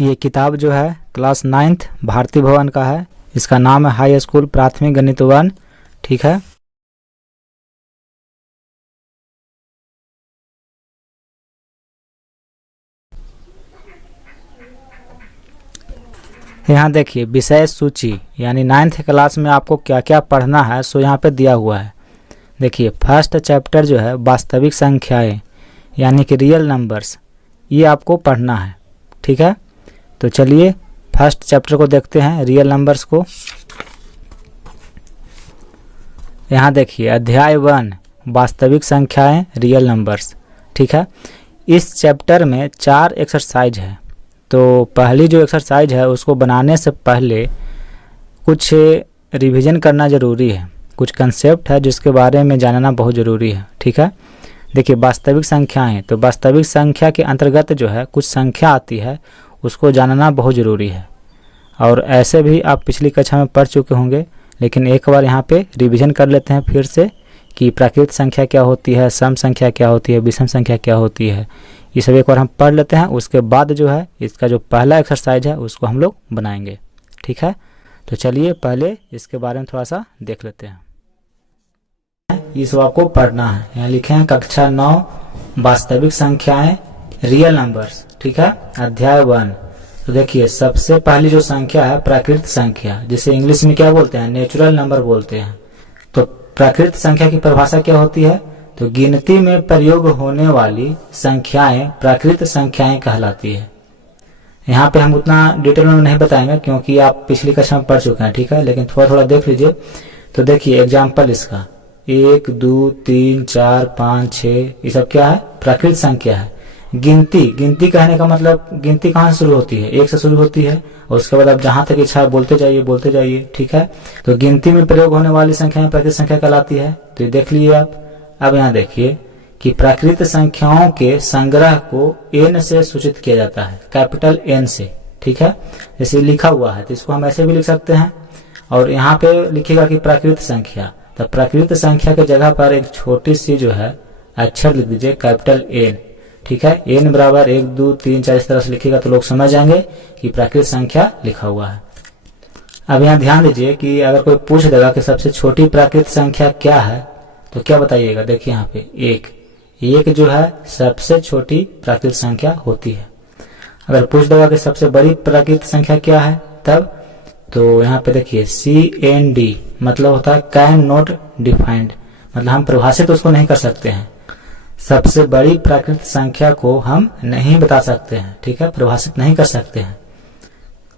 ये किताब जो है क्लास 9th भारती भवन का है। इसका नाम है हाई स्कूल प्राथमिक गणित 1। ठीक है, यहाँ देखिए विषय सूची यानी 9th क्लास में आपको क्या क्या पढ़ना है सो यहाँ पे दिया हुआ है। देखिए फर्स्ट चैप्टर जो है वास्तविक संख्याएं यानी कि रियल नंबर्स, ये आपको पढ़ना है। ठीक है, तो चलिए फर्स्ट चैप्टर को देखते हैं, रियल नंबर्स को। यहाँ देखिए अध्याय 1 वास्तविक संख्याएं रियल नंबर्स। ठीक है, इस चैप्टर में 4 एक्सरसाइज है। तो पहली जो एक्सरसाइज है उसको बनाने से पहले कुछ रिवीजन करना ज़रूरी है, कुछ कंसेप्ट है जिसके बारे में जानना बहुत ज़रूरी है। ठीक है, देखिए वास्तविक संख्याएं, तो वास्तविक संख्या के अंतर्गत जो है कुछ संख्या आती है, उसको जानना बहुत ज़रूरी है। और ऐसे भी आप पिछली कक्षा में पढ़ चुके होंगे, लेकिन एक बार यहाँ पे रिवीजन कर लेते हैं फिर से कि प्राकृत संख्या क्या होती है, सम संख्या क्या होती है, विषम संख्या क्या होती है, ये सब एक बार हम पढ़ लेते हैं। उसके बाद जो है इसका जो पहला एक्सरसाइज है उसको हम लोग बनाएंगे। ठीक है, तो चलिए पहले इसके बारे में थोड़ा सा देख लेते हैं। ये सब आपको पढ़ना है, यहाँ लिखे हैं कक्षा 9 वास्तविक संख्याएं रियल नंबर्स। ठीक है, अध्याय 1। तो देखिए सबसे पहली जो संख्या है प्राकृत संख्या, जिसे इंग्लिश में क्या बोलते हैं, नेचुरल नंबर बोलते हैं। तो प्राकृत संख्या की परिभाषा क्या होती है, तो गिनती में प्रयोग होने वाली संख्याएं प्राकृत संख्याएं कहलाती है। यहाँ पे हम उतना डिटेल में नहीं बताएंगे क्योंकि आप पिछली कक्षा में पढ़ चुके हैं। ठीक है, लेकिन थोड़ा थोड़ा देख लीजिए। तो देखिए एग्जाम्पल इसका 1 2 3 4 5 6 ये सब क्या है, प्राकृत संख्या है। गिनती कहने का मतलब गिनती कहाँ से शुरू होती है, 1 से शुरू होती है और उसके बाद आप जहां तक इच्छा बोलते जाइए। ठीक है, तो गिनती में प्रयोग होने वाली संख्या प्राकृत संख्या कहलाती है। तो ये देख लीजिए आप। अब यहाँ देखिए कि प्राकृत संख्याओं के संग्रह को n से सूचित किया जाता है, कैपिटल N से। ठीक है, जैसे लिखा हुआ है तो इसको हम ऐसे भी लिख सकते हैं। और यहाँ पे लिखेगा कि प्राकृत संख्या, तो प्राकृत संख्या के जगह पर एक छोटी सी जो है अक्षर लिख दीजिए, कैपिटल N। ठीक है, n बराबर 1 2 3 4 इस तरह से लिखेगा तो लोग समझ जाएंगे कि प्राकृत संख्या लिखा हुआ है। अब यहाँ ध्यान दीजिए कि अगर कोई पूछ देगा कि सबसे छोटी प्राकृत संख्या क्या है तो क्या बताइएगा। देखिए यहाँ पे एक जो है सबसे छोटी प्राकृत संख्या होती है। अगर पूछ देगा कि सबसे बड़ी प्राकृत संख्या क्या है तब, तो यहाँ पे देखिए CND मतलब होता है कैन नॉट डिफाइंड, मतलब हम परिभाषित उसको नहीं कर सकते हैं। सबसे बड़ी प्राकृत संख्या को हम नहीं बता सकते हैं। ठीक है, परिभाषित नहीं कर सकते हैं।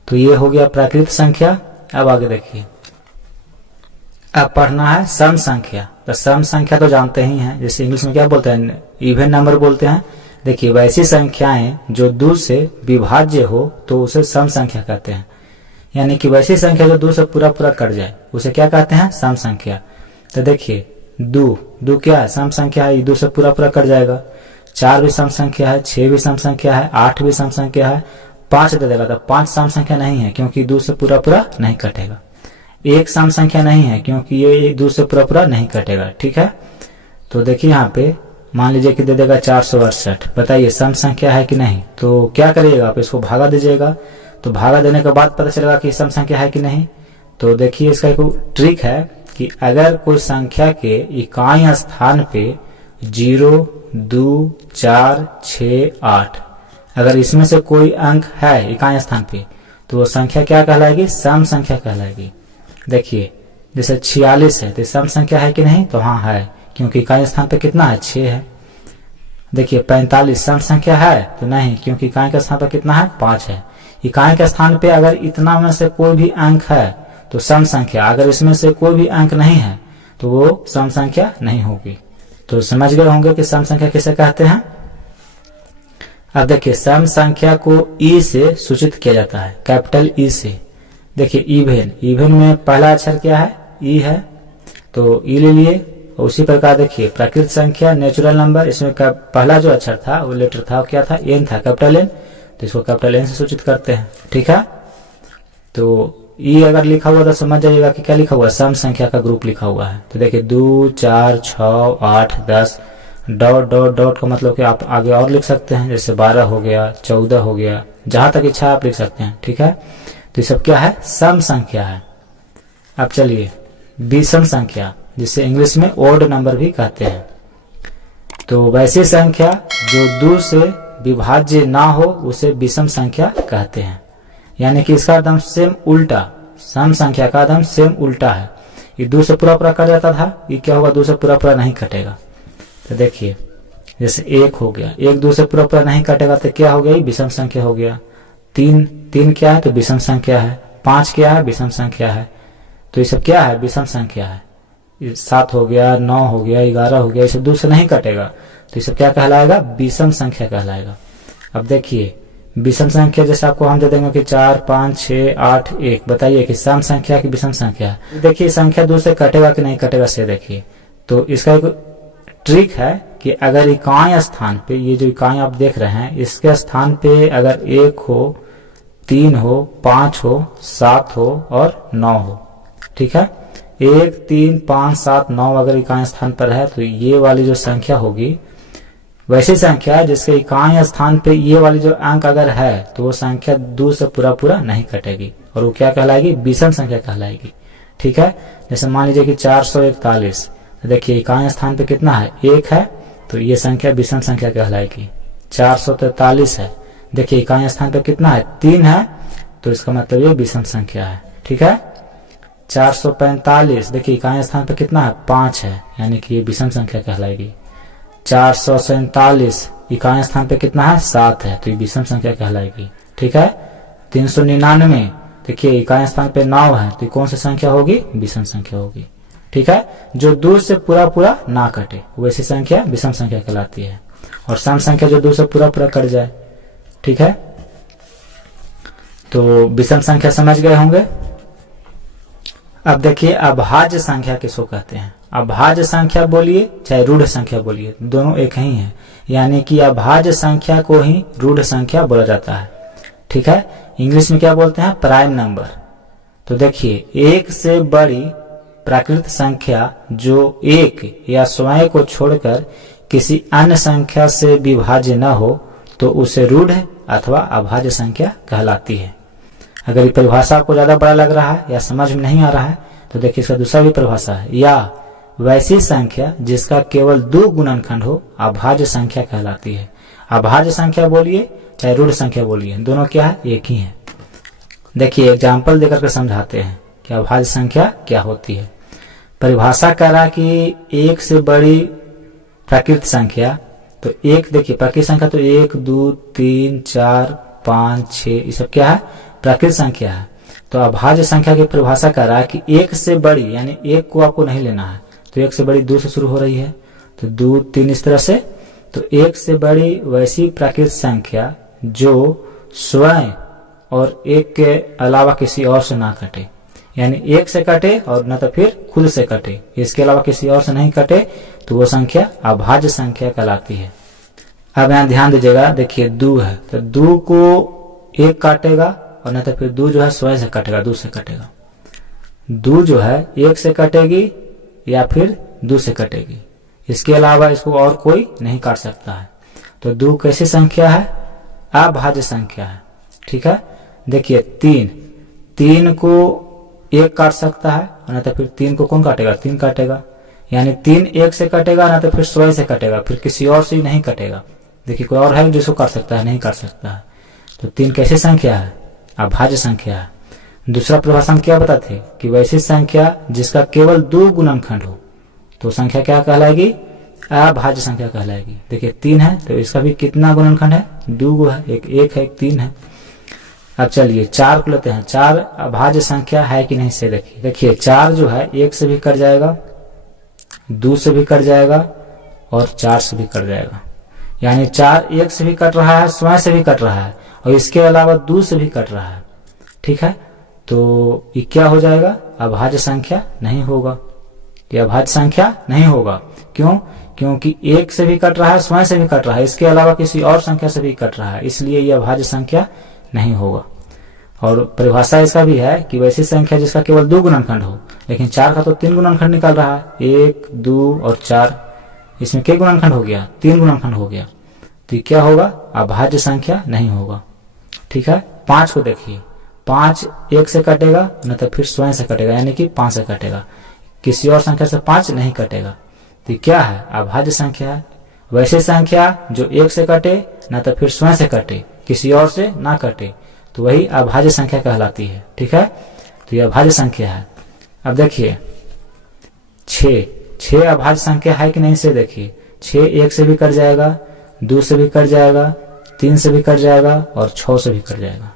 तो ये हो गया प्राकृत संख्या। अब आगे देखिए, अब पढ़ना है सम संख्या। तो सम संख्या तो जानते ही हैं, जैसे इंग्लिश में क्या बोलते हैं, इवन नंबर बोलते हैं। देखिए वैसी संख्याएं जो 2 से विभाज्य हो तो उसे सम संख्या कहते हैं। यानी कि वैसी संख्या जो 2 से पूरा कट जाए उसे क्या कहते हैं, सम संख्या। तो देखिए 2 क्या है, सम संख्या है, 2 से पूरा कट जाएगा। 4 भी सम संख्या है, 6 भी सम संख्या है, 8 भी सम संख्या है, 5 दे देगा तो 5 सम संख्या नहीं है क्योंकि 2 से पूरा नहीं कटेगा। 1 सम संख्या नहीं है क्योंकि ये 2 से पूरा नहीं कटेगा। ठीक है, तो देखिए यहाँ पे मान लीजिए कि दे देगा 468, बताइए सम संख्या है कि नहीं। तो क्या करिएगा आप, इसको भागा दीजिएगा। तो भागा देने के बाद पता चलेगा कि सम संख्या है कि नहीं। तो देखिए इसका एक ट्रिक है कि अगर कोई संख्या के इकाई स्थान पे 0 2 4 6 8 अगर इसमें से कोई अंक है इकाई स्थान पे तो वो संख्या क्या कहलाएगी, सम संख्या कहलाएगी। देखिए जैसे 46 है तो सम संख्या है कि नहीं, तो हाँ है क्योंकि इकाई स्थान पे कितना है, 6 है। देखिए 45 सम संख्या है तो नहीं क्योंकि इकाई के स्थान पर कितना है, 5 है। इकाई के स्थान पे अगर इतना में से कोई भी अंक है तो सम संख्या, अगर इसमें से कोई भी अंक नहीं है तो वो सम संख्या नहीं होगी। तो समझ गए होंगे कि सम संख्या किसे कहते हैं। अब देखिए सम संख्या को ई से सूचित किया जाता है, कैपिटल ई से। देखिए इवन में पहला अक्षर क्या है, ई है, तो ई ले लिए। उसी प्रकार देखिए प्राकृत संख्या नेचुरल नंबर, इसमें पहला जो अक्षर था वो लेटर था, क्या था, एन था, कैपिटल एन, तो इसको कैपिटल एन से सूचित करते हैं। ठीक है, तो ई अगर लिखा हुआ तो समझ जाइएगा कि क्या लिखा हुआ है, सम संख्या का ग्रुप लिखा हुआ है। तो देखिए 2 4 6 8 10 डॉट डॉट डॉट का मतलब कि आप आगे और लिख सकते हैं, जैसे 12 हो गया, 14 हो गया, जहां तक इच्छा आप लिख सकते हैं। ठीक है, तो ये सब क्या है, सम संख्या है। अब चलिए विषम संख्या, जिसे इंग्लिश में ओड नंबर भी कहते हैं। तो वैसी संख्या जो 2 से विभाज्य ना हो उसे विषम संख्या कहते हैं। यानी कि इसका एकदम सेम उल्टा, सम संख्या का एकदम सेम उल्टा है। ये 2 से पूरा पूरा कट जाता था, ये क्या होगा, 2 से पूरा पूरा नहीं कटेगा। तो देखिए जैसे 1 हो गया, 1 2 से पूरा पूरा नहीं कटेगा तो क्या हो गया, विषम संख्या हो गया। 3 क्या है, तो विषम संख्या है। 5 क्या है, विषम संख्या है। तो ये सब क्या है, विषम संख्या है। 7 हो गया, 9 हो गया, 11 हो गया, ये सब 2 से नहीं कटेगा, तो ये सब क्या कहलाएगा, विषम संख्या कहलाएगा। अब देखिए विषम संख्या जैसे आपको हम दे देंगे कि 4 5 6 8 1, बताइए कि सम संख्या की विषम संख्या है। देखिए संख्या 2 से कटेगा कि नहीं कटेगा से देखिए। तो इसका एक ट्रिक है कि अगर इकाई स्थान पे, ये जो इकाई आप देख रहे हैं, इसके स्थान पे अगर 1 हो, 3 हो, 5 हो, 7 हो और 9 हो, ठीक है, 1 3 5 7 9 अगर इकाई स्थान पर है तो ये वाली जो संख्या होगी वैसी संख्या है जिसके इकाई स्थान पे ये वाली जो अंक अगर है तो वो संख्या 2 से पूरा पूरा नहीं कटेगी और वो क्या कहलाएगी, विषम संख्या कहलाएगी। ठीक है, जैसे मान लीजिए कि 441, तो देखिए इकाई स्थान पे कितना है, 1 है, तो ये संख्या विषम संख्या कहलाएगी। 443 है, देखिए इकाई स्थान पे कितना है, 3 है, तो इसका मतलब ये विषम संख्या है। ठीक है, 445 देखिए इकाई स्थान पे कितना है, 5 है, यानी कि ये विषम संख्या कहलाएगी। 447 इकाई स्थान पे कितना है, 7 है, तो ये विषम संख्या कहलाएगी। ठीक है, 399 देखिए इकाई स्थान पे 9 है, तो कौन सी संख्या होगी, विषम संख्या होगी। ठीक है, जो 2 से पूरा पूरा ना कटे वैसी संख्या विषम संख्या कहलाती है, और सम संख्या जो 2 से पूरा पूरा कट जाए। ठीक है, तो विषम संख्या समझ गए होंगे। अब देखिए अभाज्य संख्या किसको कहते हैं। अभाज्य संख्या बोलिए चाहे रूढ़ संख्या बोलिए, दोनों एक ही हैं, यानी कि अभाज्य संख्या को ही रूढ़ संख्या बोला जाता है। ठीक है, इंग्लिश में क्या बोलते हैं, प्राइम नंबर। तो देखिए 1 से बड़ी प्राकृत संख्या जो 1 या स्वयं को छोड़कर किसी अन्य संख्या से विभाज्य न हो तो उसे रूढ़ अथवा अभाज्य संख्या कहलाती है। अगर ये परिभाषा आपको ज्यादा बड़ा लग रहा है या समझ में नहीं आ रहा है तो देखिए इसका दूसरा भी परिभाषा है, या वैसी संख्या जिसका केवल 2 गुणनखंड हो अभाज्य संख्या कहलाती है। अभाज्य संख्या बोलिए चाहे रूढ़ संख्या बोलिए, दोनों क्या है, एक ही है। देखिए एग्जाम्पल देकर के समझाते हैं कि अभाज्य संख्या क्या होती है। परिभाषा कह रहा कि 1 से बड़ी प्राकृत संख्या, तो 1 देखिए प्राकृत संख्या तो 1 2 3 4 5 6 ये सब क्या है, प्राकृत संख्या है। तो अभाज्य संख्या की परिभाषा कर रहा है कि 1 से बड़ी, यानी 1 को आपको नहीं लेना है, तो 1 से बड़ी 2 से शुरू हो रही है, तो 2 3 इस तरह से। तो 1 से बड़ी वैसी प्राकृत संख्या जो स्वयं और 1 के अलावा किसी और से ना कटे, यानी 1 से कटे और न तो फिर खुद से कटे, इसके अलावा किसी और से नहीं कटे, तो वो संख्या अभाज्य संख्या कहलाती है। अब यहाँ ध्यान दीजिएगा, देखिए 2 है, तो 2 को 1 काटेगा और नहीं तो फिर 2 जो है स्वयं से कटेगा, 2 से कटेगा। 2 जो है 1 से कटेगी या फिर 2 से कटेगी, इसके अलावा इसको और कोई नहीं काट सकता है। तो 2 कैसी संख्या है, अभाज्य संख्या है। ठीक है, देखिए 3 को 1 काट सकता है और नहीं तो फिर 3 को कौन काटेगा, 3 काटेगा, यानी 3 1 से कटेगा ना तो फिर स्वयं से कटेगा, फिर किसी और से नहीं कटेगा। देखिए कोई और है जिसको काट सकता है, नहीं काट सकता है। तो 3 कैसी संख्या है, अभाज्य संख्या है। दूसरा परिभाषा हम क्या बताते कि वैसी संख्या जिसका केवल 2 गुणनखंड हो तो संख्या क्या कहलाएगी, अभाज्य संख्या कहलाएगी। देखिए 3 है तो इसका भी कितना गुणनखंड है, 2 है, एक 1 है, एक 3 है। अब चलिए 4 को लेते हैं, 4 अभाज्य संख्या है कि नहीं से देखिए। देखिए 4 जो है 1 से भी कट जाएगा, 2 से भी कट जाएगा और 4 से भी कट जाएगा, यानी 4 1 से भी कट रहा है, स्वयं से भी कट रहा है और इसके अलावा 2 से भी कट रहा है। ठीक है, तो ये क्या हो जाएगा, अभाज्य संख्या नहीं होगा, ये अभाज्य संख्या नहीं होगा। क्यों, क्योंकि 1 से भी कट रहा है, स्वयं से भी कट रहा है, इसके अलावा किसी और संख्या से भी कट रहा है, इसलिए यह अभाज्य संख्या नहीं होगा। और परिभाषा इसका भी है कि वैसी संख्या जिसका केवल 2 गुणनखंड हो, लेकिन 4 का तो 3 गुणनखंड निकल रहा है, 1 2 और 4, इसमें क्या गुणनखंड हो गया, 3 गुणनखंड हो गया, तो ये क्या होगा, अभाज्य संख्या नहीं होगा। ठीक है, 5 को देखिए, 5 1 से कटेगा न तो फिर स्वयं से कटेगा, यानी कि 5 से कटेगा, किसी और संख्या से 5 नहीं कटेगा, तो क्या है, अभाज्य संख्या है। वैसे संख्या जो 1 से कटे न तो फिर स्वयं से कटे, किसी और से ना कटे, तो वही अभाज्य संख्या कहलाती है। ठीक है, तो ये अभाज्य संख्या है। अब देखिए 6 अभाज्य संख्या है कि नहीं से देखिए, 6 1 से भी कट जाएगा, 2 से भी कट जाएगा, 3 से भी कट जाएगा और 6 से भी कट जाएगा।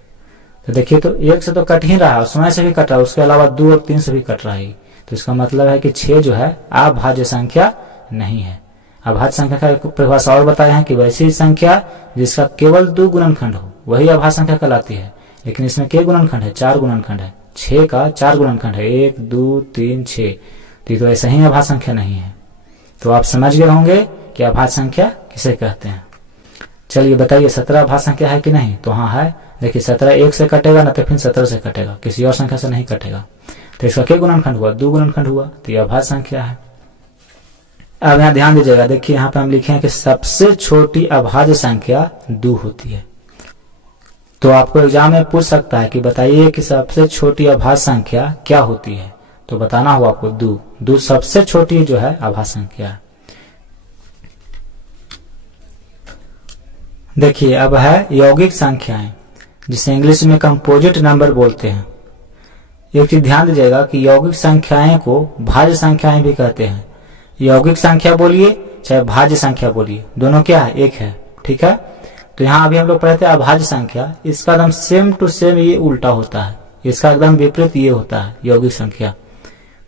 तो देखिए, तो 1 से तो कट ही रहा है, स्वयं से भी कट रहा है, उसके अलावा 2 और 3 से भी कट रहा है, तो इसका मतलब है कि 6 जो है अभाज्य संख्या नहीं है। अभाज्य संख्या का एक परिभाषा और बताया है कि वैसी संख्या जिसका केवल 2 गुणनखंड हो वही अभाज्य संख्या कहलाती है। लेकिन इसमें क्या गुणनखंड है, 4 गुणनखंड है, 6 का 4 गुणनखंड है, 1 2 3 6, तो ऐसा ही अभाज्य संख्या नहीं है। तो आप समझ गए होंगे कि अभाज्य संख्या किसे कहते हैं। चलिए बताइए 17 अभाज्य संख्या है कि नहीं, तो हाँ है। देखिए 17 1 से कटेगा ना तो फिर 17 से कटेगा, किसी और संख्या से नहीं कटेगा, तो इसका क्या गुणनखंड हुआ, 2 गुणनखंड हुआ, तो यह अभाज्य संख्या है। अब यहाँ ध्यान दीजिएगा, देखिए यहाँ पे हम लिखे हैं कि सबसे छोटी अभाज्य संख्या 2 होती है। तो आपको एग्जाम में पूछ सकता है कि बताइए कि सबसे छोटी अभाज्य संख्या क्या होती है, तो बताना होगा आपको 2 सबसे छोटी जो है अभाज्य संख्या है। देखिए अब है यौगिक संख्याएं, जिसे इंग्लिश में कंपोजिट नंबर बोलते हैं। एक चीज ध्यान दीजिएगा कि यौगिक संख्याएं को भाज्य संख्याएं भी कहते हैं। यौगिक संख्या बोलिए चाहे भाज्य संख्या बोलिए, दोनों क्या है, एक है। ठीक है, तो यहाँ अभी हम लोग पढ़ते हैं अभाज्य संख्या, इसका एकदम सेम टू सेम ये उल्टा होता है, इसका एकदम विपरीत ये होता है यौगिक संख्या।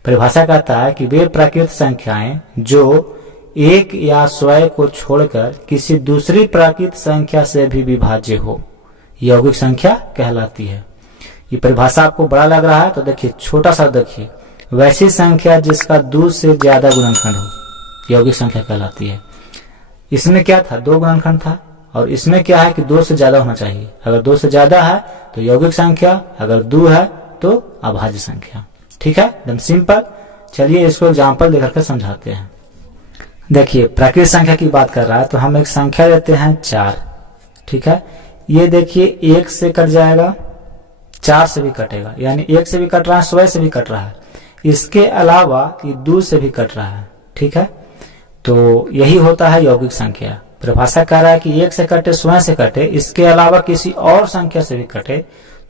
परिभाषा कहता है कि वे प्राकृत संख्याएं जो एक या स्वय को छोड़कर किसी दूसरी प्राकृत संख्या से भी विभाज्य हो, यौगिक संख्या कहलाती है। ये परिभाषा आपको बड़ा लग रहा है तो देखिए छोटा सा देखिए, वैसी संख्या जिसका 2 से ज्यादा गुणनखंड हो यौगिक संख्या कहलाती है। इसमें क्या था, 2 गुणनखंड था, और इसमें क्या है कि 2 से ज्यादा होना चाहिए। अगर 2 से ज्यादा है तो यौगिक संख्या, अगर 2 है तो अभाज्य संख्या। ठीक है, एकदम सिंपल। चलिए इसको एग्जाम्पल देकर के समझाते हैं। देखिए प्राकृत संख्या की बात कर रहा है, तो हम एक संख्या लेते हैं 4। ठीक है, ये देखिए 1 से कट जाएगा, 4 से भी कटेगा, यानी 1 से भी कट रहा है, स्वयं से भी कट रहा है, इसके अलावा ये 2 से भी कट रहा है। ठीक है, तो यही होता है यौगिक संख्या। परिभाषा कह रहा है कि 1 से कटे, स्वयं से कटे, इसके अलावा किसी और संख्या से भी कटे,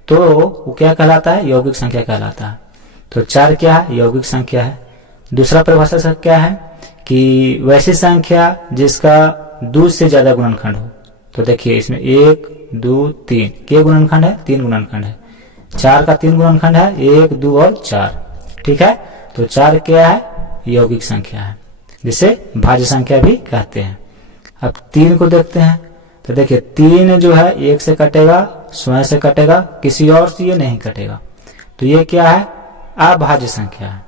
तो वो क्या कहलाता है, यौगिक संख्या कहलाता है। तो 4 क्या है, यौगिक संख्या है। दूसरा परिभाषा से क्या है कि वैसी संख्या जिसका 2 से ज्यादा गुणनखंड हो। तो देखिए इसमें 1 2 3 के गुणनखंड है, 3 गुणनखंड है। 4 का 3 गुणनखंड है, 1 2 और 4। ठीक है, तो 4 क्या है, यौगिक संख्या है, जिसे भाज्य संख्या भी कहते हैं। अब 3 को देखते हैं, तो देखिए 3 जो है 1 से कटेगा, स्वयं से कटेगा, किसी और से ये नहीं कटेगा, तो ये क्या है, अभाज्य संख्या है।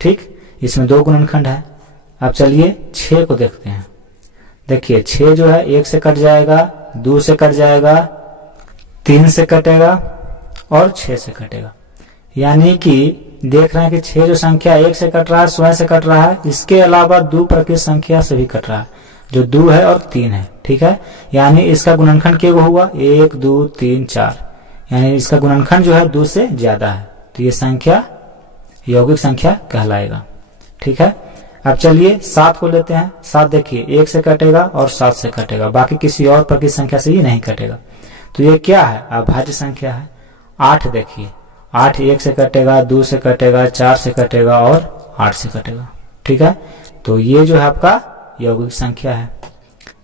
ठीक, इसमें 2 गुणनखंड है। अब चलिए 6 को देखते हैं। देखिए 6 जो है 1 से कट जाएगा, 2 से कट जाएगा, 3 से कटेगा और 6 से कटेगा। यानी कि देख रहे हैं कि 6 जो संख्या 1 से कट रहा है, स्वयं से कट रहा है, इसके अलावा 2 प्राकृत संख्या से भी कट रहा है, जो 2 है और 3 है। ठीक है, यानी इसका गुणनखंड क्या हुआ, 1 2 3 4, यानी इसका गुणनखंड जो है 2 से ज्यादा है, तो ये संख्या यौगिक संख्या कहलाएगा। ठीक है, अब चलिए 7 को लेते हैं। 7 देखिए 1 से कटेगा और 7 से कटेगा, बाकी किसी और प्राकृत संख्या से ही नहीं कटेगा, तो ये क्या है, अभाज्य संख्या है। 8 देखिए 8 1 से कटेगा, 2 से कटेगा, 4 से कटेगा और 8 से कटेगा। ठीक है, तो ये जो है आपका यौगिक संख्या है।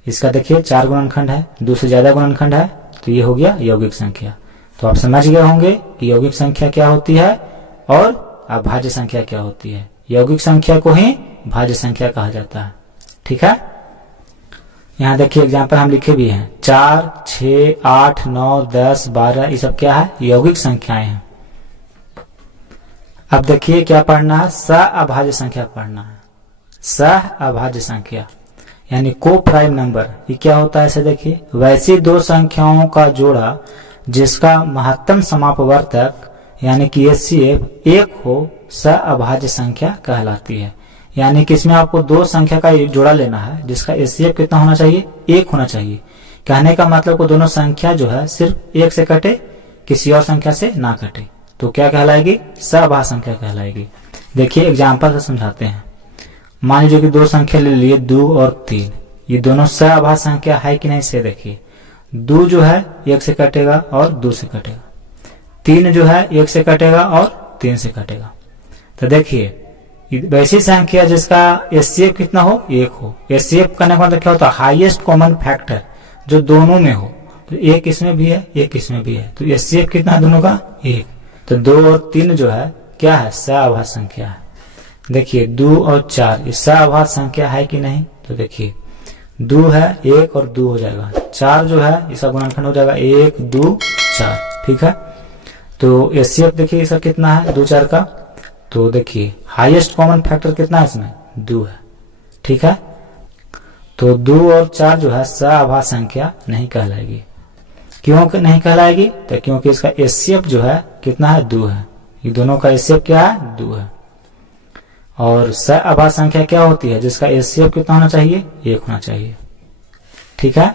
इसका देखिए 4 गुणनखंड है, 2 से ज्यादा गुणनखंड है, तो ये हो गया यौगिक संख्या। तो आप समझ गए होंगे कि यौगिक संख्या क्या होती है और अभाज्य संख्या क्या होती है। यौगिक संख्या को ही भाज्य संख्या कहा जाता है। ठीक है, यहाँ देखिए एग्जाम्पल हम लिखे भी हैं, 4 6 8 9 10 12, ये सब क्या है, यौगिक संख्याएं हैं। अब देखिए क्या पढ़ना है, सअभाज्य संख्या पढ़ना है। सअभाज्य संख्या यानी को प्राइम नंबर, ये क्या होता है, ऐसे देखिए वैसी 2 संख्याओं का जोड़ा जिसका महत्तम समापवर्तक यानी कि HCF 1 हो, सअभाज्य संख्या कहलाती है। यानी कि इसमें आपको दो संख्या का एक जोड़ा लेना है जिसका एचसीएफ कितना होना चाहिए, 1 होना चाहिए। कहने का मतलब को दोनों संख्या जो है सिर्फ 1 से कटे, किसी और संख्या से ना कटे, तो क्या कहलाएगी, सभाज्य संख्या कहलाएगी। देखिए एग्जाम्पल से समझाते हैं। मान लीजिए कि दो संख्या ले लिए 2 और 3, ये दोनों सभाज्य संख्या है कि नहीं से देखिए। 2 जो है 1 से कटेगा और 2 से कटेगा, 3 जो है 1 से कटेगा और 3 से कटेगा। तो देखिए वैसी संख्या जिसका एचसीएफ कितना हो, 1 हो। एचसीएफ करने का मतलब क्या होता है, हाईएस्ट कॉमन फैक्टर जो दोनों में हो। तो 1 इसमें भी है, 1 इसमें भी है, तो एचसीएफ कितना है दोनों का, 1। तो 2 और 3 जो है क्या है, सभाज्य संख्या है। देखिए 2 और 4 ये सभाज्य संख्या है कि नहीं, तो देखिए 2 है, 1 और 2 हो जाएगा, 4 जो है इसका गुणनखंड हो जाएगा 1 2 4, ठीक है। तो एचसीएफ देखिए इसका कितना है, 2 4 का। तो देखिए हाईएस्ट कॉमन फैक्टर कितना है इसमें, 2 है, ठीक है। तो 2 और 4 जो है सभाज्य संख्या नहीं कहलाएगी। क्यों नहीं कहलाएगी, तो क्योंकि इसका एचसीएफ जो है कितना है, 2 है। ये दोनों का एचसीएफ क्या है, 2 है। और सभाज्य संख्या क्या होती है, जिसका एचसीएफ कितना होना चाहिए, 1 होना चाहिए, ठीक है।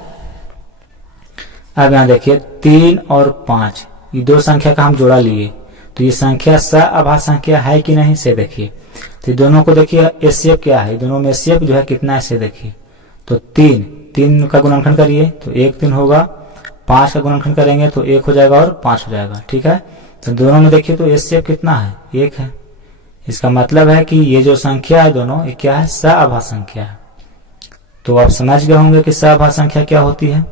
अब यहाँ देखिए 3 और 5 ये दो संख्या का हम जोड़ा लिए, तो ये संख्या सभाज्य संख्या है कि नहीं से देखिए। तो दोनों को देखिए एचसीएफ क्या है, दोनों में एचसीएफ जो है कितना है से देखिए। तो 3 का गुणनखंड करिए तो 1 3 होगा, 5 का गुणनखंड करेंगे तो 1 हो जाएगा और 5 हो जाएगा, ठीक है। तो दोनों में देखिए तो एचसीएफ कितना है, 1 है। इसका मतलब है कि ये जो संख्या है दोनों ये क्या है, सभाज्य संख्या है। तो आप समझ गए होंगे कि सभाज्य संख्या क्या होती है।